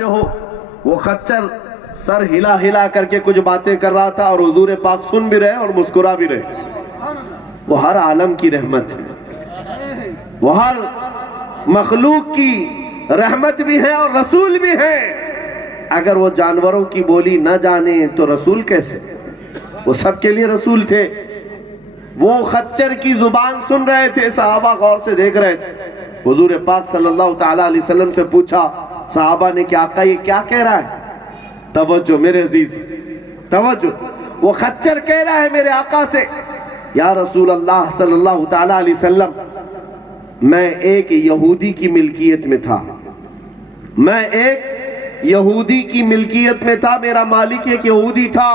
ہو وہ خچر سر ہلا ہلا کر کے کچھ باتیں کر رہا تھا اور حضور پاک سن بھی رہے اور مسکرا بھی رہے. وہ ہر عالم کی رحمت ہے, وہ ہر مخلوق کی رحمت بھی ہے اور رسول بھی ہے. اگر وہ جانوروں کی بولی نہ جانے تو رسول کیسے؟ وہ سب کے لیے رسول تھے. وہ خچر کی زبان سن رہے تھے, صحابہ غور سے دیکھ رہے تھے. حضور پاک صلی اللہ تعالیٰ علیہ وسلم سے پوچھا, صحابہ نے کہ آقا یہ کیا کہہ رہا ہے؟ توجہ میرے عزیز, توجہ. وہ خچر کہہ رہا ہے میرے آقا سے, یا رسول اللہ صلی اللہ تعالیٰ علیہ وسلم, میں ایک یہودی کی ملکیت میں تھا, میں ایک یہودی کی ملکیت میں تھا, میرا مالک ایک یہودی تھا,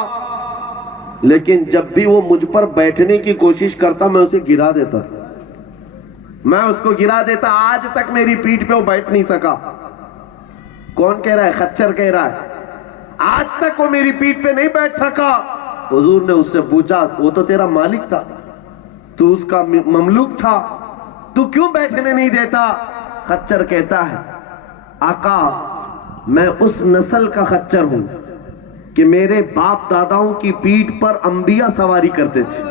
لیکن جب بھی وہ مجھ پر بیٹھنے کی کوشش کرتا میں اسے گرا دیتا, میں اس کو گرا دیتا. آج تک میری پیٹھ پہ وہ بیٹھ نہیں سکا. کون کہہ رہا ہے؟ خچر کہہ رہا ہے. آج تک وہ میری پیٹھ پہ نہیں بیٹھ سکا. حضور نے اس سے پوچھا, وہ تو تیرا مالک تھا, تو اس کا مملوک تھا, تو کیوں بیٹھنے نہیں دیتا؟ خچر کہتا ہے, آقا میں اس نسل کا خچر ہوں کہ میرے باپ داداؤں کی پیٹھ پر انبیاء سواری کرتے تھے.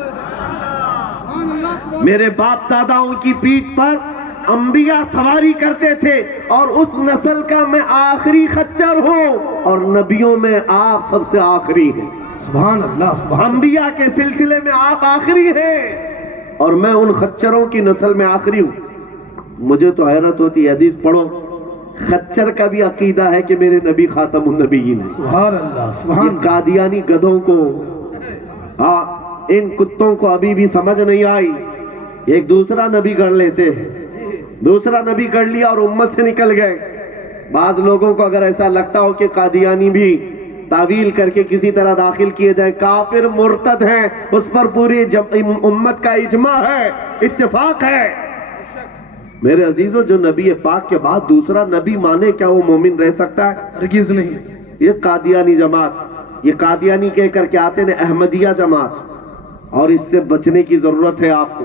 میرے باپ داداؤں کی پیٹھ پر انبیاء سواری کرتے تھے, اور اس نسل کا میں آخری خچر ہوں, اور نبیوں میں آپ سب سے آخری ہیں. سبحان اللہ, سبحان انبیاء کے سلسلے میں آپ آخری ہیں, اور میں ان خچروں کی نسل میں آخری ہوں. مجھے تو حیرت ہوتی ہے, حدیث پڑھو, خچر کا بھی عقیدہ ہے کہ میرے نبی خاتم النبیین ہیں. سبحان اللہ, سبحان یہ قادیانی گدھوں کو, ان کتوں کو ابھی بھی سمجھ نہیں آئی. ایک دوسرا نبی گڑھ لیتے ہیں, دوسرا نبی گڑھ لیا اور امت سے نکل گئے. بعض لوگوں کو اگر ایسا لگتا ہو کہ قادیانی بھی تعویل کر کے کسی طرح داخل کیے جائیں, کافر مرتد ہیں, اس پر پوری امت کا اجماع ہے, اتفاق ہے. میرے عزیزو, جو نبی پاک کے بعد دوسرا نبی مانے, کیا وہ مومن رہ سکتا ہے؟ ہرگز نہیں. یہ قادیانی جماعت, یہ قادیانی کہہ کر کے آتے ہیں احمدیہ جماعت, اور اس سے بچنے کی ضرورت ہے آپ کو.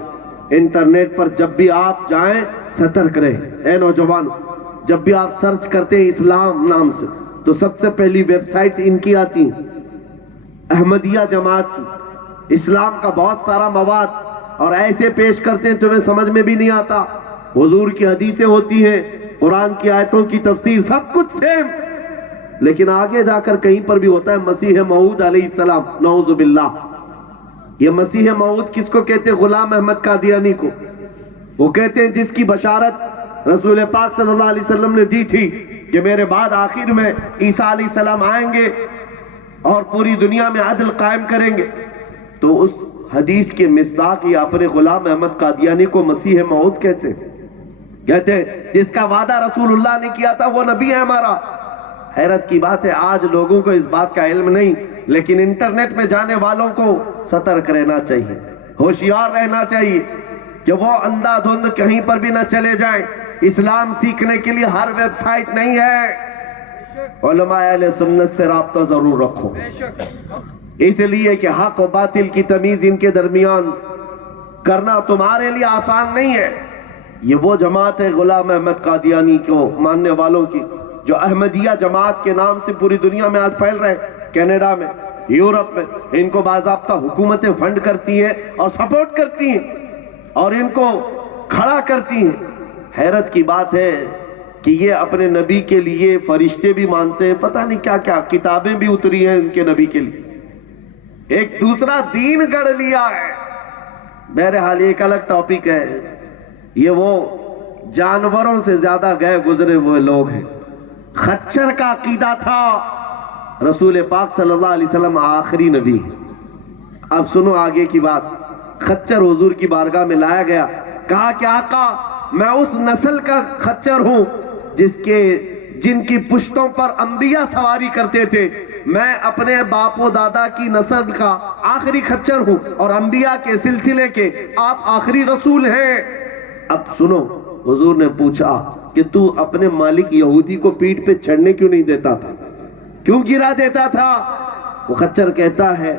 انٹرنیٹ پر جب بھی آپ جائیں سترک رہیں. اے نوجوان, جب بھی آپ سرچ کرتے ہیں اسلام نام سے, تو سب سے پہلی ویب سائٹس ان کی آتی ہیں, احمدیہ جماعت کی. اسلام کا بہت سارا مواد, اور ایسے پیش کرتے ہیں تمہیں سمجھ میں بھی نہیں آتا. حضور کی حدیثیں ہوتی ہیں, قرآن کی آیتوں کی تفسیر, سب کچھ سیم, لیکن آگے جا کر کہیں پر بھی ہوتا ہے مسیح موعود علیہ السلام. نعوذ باللہ. یہ مسیح موعود کس کو کہتے ہیں؟ غلام احمد قادیانی کو. وہ کہتے ہیں جس کی بشارت رسول پاک صلی اللہ علیہ وسلم نے دی تھی کہ میرے بعد آخر میں عیسیٰ علیہ السلام آئیں گے اور پوری دنیا میں عدل قائم کریں گے. تو اس حدیث کے مصداق یہ اپنے غلام احمد قادیانی کو مسیح موعود کہتے ہیں. کہتے ہیں جس کا وعدہ رسول اللہ نے کیا تھا وہ نبی ہے ہمارا. حیرت کی بات ہے, آج لوگوں کو اس بات کا علم نہیں, لیکن انٹرنیٹ میں جانے والوں کو سترک رہنا چاہیے, ہوشیار رہنا چاہیے کہ وہ اندھا دھند کہیں پر بھی نہ چلے جائیں. اسلام سیکھنے کے لیے ہر ویب سائٹ نہیں ہے. علماء اہل سنت سے رابطہ ضرور رکھو, اس لیے کہ حق و باطل کی تمیز ان کے درمیان کرنا تمہارے لیے آسان نہیں ہے. یہ وہ جماعت ہے غلام احمد قادیانی کو ماننے والوں کی, جو احمدیہ جماعت کے نام سے پوری دنیا میں آج پھیل رہے. کینیڈا میں, یورپ میں ان کو باضابطہ حکومتیں فنڈ کرتی ہیں اور سپورٹ کرتی ہیں, اور ان کو کھڑا کرتی ہیں. حیرت کی بات ہے کہ یہ اپنے نبی کے لیے فرشتے بھی مانتے ہیں, پتہ نہیں کیا کیا کتابیں بھی اتری ہیں ان کے نبی کے لیے. ایک دوسرا دین گڑھ لیا ہے. بہرحال ایک الگ ٹاپک ہے. یہ وہ جانوروں سے زیادہ گئے گزرے ہوئے لوگ ہیں. خچر کا عقیدہ تھا رسول پاک صلی اللہ علیہ وسلم آخری نبی. اب سنو آگے کی بات. خچر حضور کی بارگاہ میں لایا گیا, کہا کہ آقا میں اس نسل کا خچر ہوں جن کی پشتوں پر انبیاء سواری کرتے تھے. میں اپنے باپ و دادا کی نسل کا آخری خچر ہوں, اور انبیاء کے سلسلے کے آپ آخری رسول ہیں. اب سنو, حضور نے پوچھا کہ تو اپنے مالک یہودی کو پیٹھ پہ چڑھنے کیوں نہیں دیتا تھا, کیوں گرا دیتا تھا؟ وہ خچر کہتا ہے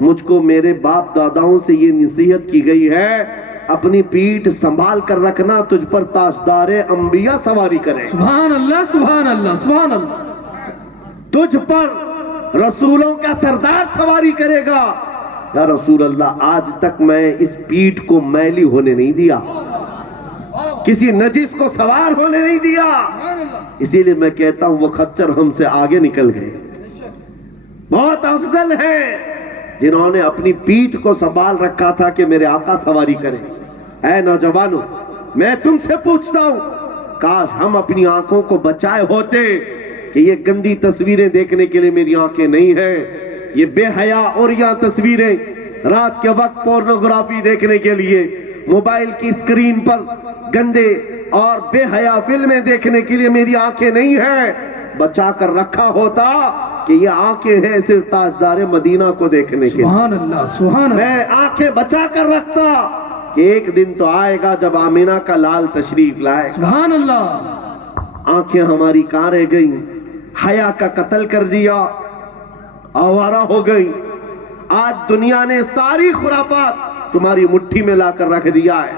مجھ کو میرے باپ داداؤں سے یہ نصیحت کی گئی ہے, اپنی پیٹھ سنبھال کر رکھنا, تجھ پر تاجدار انبیاء سواری کرے. سبحان اللہ, سبحان اللہ, سبحان اللہ. تجھ پر رسولوں کا سردار سواری کرے گا۔ یا رسول اللہ، آج تک میں اس پیٹھ کو میلی ہونے نہیں دیا، کسی نجس کو سوار ہونے نہیں دیا، اسی لیے میں کہتا ہوں وہ خچر ہم سے آگے نکل گئے۔ بہت افضل ہے جنہوں نے اپنی پیٹھ کو سنبھال رکھا تھا کہ میرے آقا سواری کریں۔ اے نوجوانوں، میں تم سے پوچھتا ہوں، کاش ہم اپنی آنکھوں کو بچائے ہوتے کہ یہ گندی تصویریں دیکھنے کے لیے میری آنکھیں نہیں ہیں، یہ بے حیا اور یہ تصویریں رات کے وقت پورنوگرافی دیکھنے کے لیے، موبائل کی اسکرین پر گندے اور بے حیا فلمیں دیکھنے کے لیے میری آنکھیں نہیں ہیں۔ بچا کر رکھا ہوتا کہ یہ آنکھیں ہیں صرف تاجدار مدینہ کو دیکھنے کے لیے، سبحان اللہ، سبحان اللہ، میں آنکھیں بچا کر رکھتا کہ ایک دن تو آئے گا جب آمینہ کا لال تشریف لائے۔ سبحان اللہ۔ آنکھیں ہماری کہاں رہ گئیں؟ حیا کا قتل کر دیا، آوارہ ہو گئی۔ آج دنیا نے ساری خرافات تمہاری مٹھی میں لا کر رکھ دیا ہے۔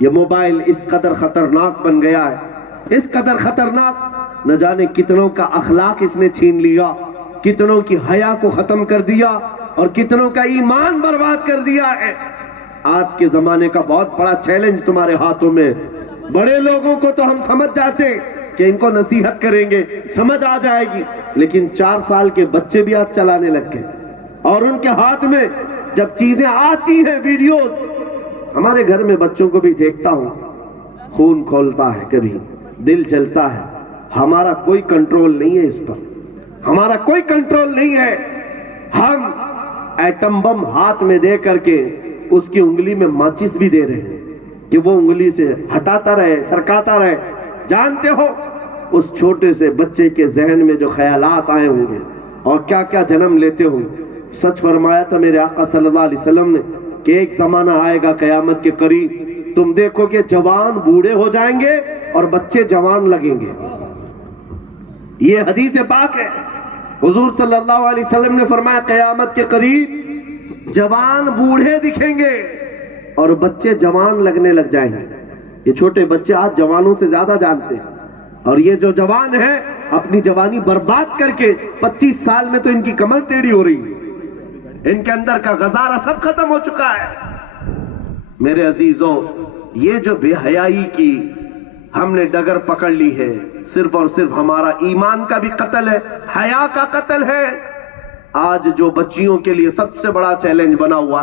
یہ موبائل اس قدر خطرناک بن گیا ہے، اس قدر خطرناک، نہ جانے کتنوں کا اخلاق اس نے چھین لیا، کتنوں کی حیا کو ختم کر دیا اور کتنوں کا ایمان برباد کر دیا ہے۔ آج کے زمانے کا بہت بڑا چیلنج تمہارے ہاتھوں میں۔ بڑے لوگوں کو تو ہم سمجھ جاتے کہ ان کو نصیحت کریں گے سمجھ آ جائے گی، لیکن 4 سال کے بچے بھی آج چلانے لگ گئے، اور ان کے ہاتھ میں جب چیزیں آتی ہیں، ویڈیوز، ہمارے گھر میں بچوں کو بھی دیکھتا ہوں، خون کھولتا ہے، کبھی دل جلتا ہے۔ ہمارا کوئی کنٹرول نہیں ہے اس پر، ہمارا کوئی کنٹرول نہیں ہے۔ ہم ایٹم بم ہاتھ میں دے کر کے اس کی انگلی میں ماچس بھی دے رہے ہیں کہ وہ انگلی سے ہٹاتا رہے، سرکاتا رہے۔ جانتے ہو اس چھوٹے سے بچے کے ذہن میں جو خیالات آئے ہوں گے اور کیا کیا جنم لیتے ہوں گے۔ سچ فرمایا تھا میرے آقا صلی اللہ علیہ وسلم نے کہ ایک زمانہ آئے گا قیامت کے قریب، تم دیکھو کہ جوان بوڑھے ہو جائیں گے اور بچے جوان لگیں گے۔ یہ حدیث پاک ہے، حضور صلی اللہ علیہ وسلم نے فرمایا قیامت کے قریب جوان بوڑھے دکھیں گے اور بچے جوان لگنے لگ جائیں گے۔ یہ چھوٹے بچے آج جوانوں سے زیادہ جانتے ہیں، اور یہ جو جوان ہیں اپنی جوانی برباد کر کے 25 سال میں تو ان کی کمر ٹیڑھی ہو رہی ہے، ان کے اندر کا غزارہ سب ختم ہو چکا ہے۔ میرے عزیزوں، یہ جو بے حیائی کی ہم نے ڈگر پکڑ لی ہے، صرف اور صرف ہمارا ایمان کا بھی قتل ہے، حیا کا قتل ہے۔ آج جو بچیوں کے لیے سب سے بڑا چیلنج بنا ہوا،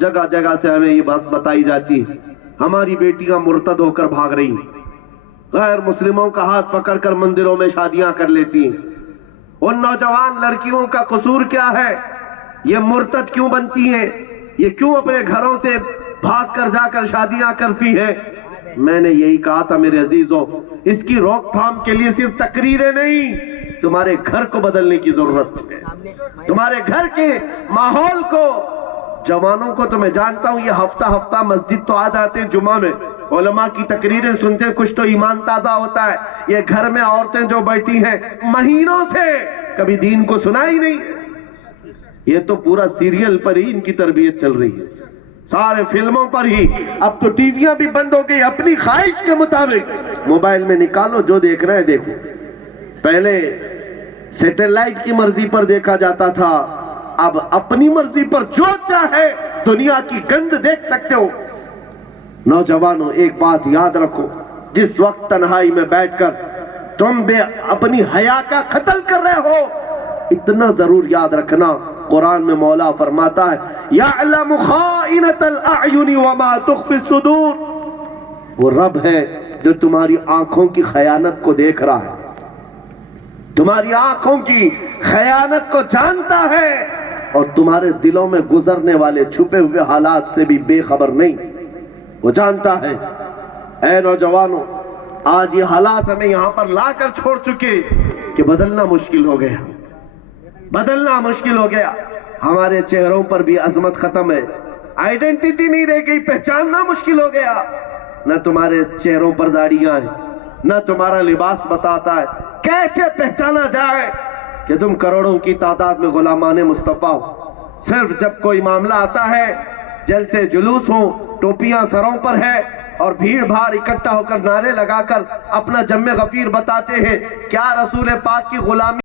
جگہ جگہ سے ہمیں یہ بات بتائی جاتی ہے، ہماری بیٹیاں مرتد ہو کر بھاگ رہی ہیں، غیر مسلموں کا ہاتھ پکڑ کر مندروں میں شادیاں کر لیتی ہیں۔ ان نوجوان لڑکیوں کا قصور کیا ہے؟ یہ مرتد کیوں بنتی ہیں؟ یہ کیوں اپنے گھروں سے بھاگ کر جا کر شادیاں کرتی ہیں؟ میں نے یہی کہا تھا میرے عزیزوں، اس کی روک تھام کے لیے صرف تقریریں نہیں، تمہارے گھر کو بدلنے کی ضرورت ہے، تمہارے گھر کے ماحول کو۔ جوانوں کو تو میں جانتا ہوں یہ ہفتہ ہفتہ مسجد تو آ جاتے ہیں، جمعہ میں علماء کی تقریریں سنتے ہیں، کچھ تو ایمان تازہ ہوتا ہے۔ یہ گھر میں عورتیں جو بیٹھی ہیں مہینوں سے کبھی دین کو سنا ہی نہیں، یہ تو پورا سیریل پر ہی ان کی تربیت چل رہی ہے، سارے فلموں پر ہی۔ اب تو ٹی ویاں بھی بند ہو گئی، اپنی خواہش کے مطابق موبائل میں نکالو، جو دیکھنا ہے دیکھو۔ پہلے سیٹلائٹ کی مرضی پر دیکھا جاتا تھا، اب اپنی مرضی پر جو چاہے دنیا کی گند دیکھ سکتے ہو۔ نوجوانوں، ایک بات یاد رکھو، جس وقت تنہائی میں بیٹھ کر تم اپنی حیا کا قتل کر رہے ہو، اتنا ضرور یاد رکھنا، قرآن میں مولا فرماتا ہے یعلم خائنۃ الاعین وما تخفی الصدور، وہ رب ہے جو تمہاری آنکھوں کی خیانت کو دیکھ رہا ہے، تمہاری آنکھوں کی خیانت کو جانتا ہے، اور تمہارے دلوں میں گزرنے والے چھپے ہوئے حالات سے بھی بے خبر نہیں، وہ جانتا ہے۔ اے نوجوانوں، آج یہ حالات ہمیں یہاں پر لا کر چھوڑ چکے کہ بدلنا مشکل ہو گیا، بدلنا مشکل ہو گیا۔ ہمارے چہروں پر بھی عظمت ختم ہے، آئیڈینٹیٹی نہیں رہ گئی، پہچاننا مشکل ہو گیا۔ نہ تمہارے چہروں پر داڑیاں ہیں، نہ تمہارا لباس بتاتا ہے، کیسے پہچانا جائے کہ تم کروڑوں کی تعداد میں غلامان مصطفیٰ ہو؟ صرف جب کوئی معاملہ آتا ہے، جلسے جلوس ہوں، ٹوپیاں سروں پر ہے اور بھیڑ بھاڑ اکٹھا ہو کر نعرے لگا کر اپنا جم غفیر بتاتے ہیں، کیا رسول پاک کی غلامی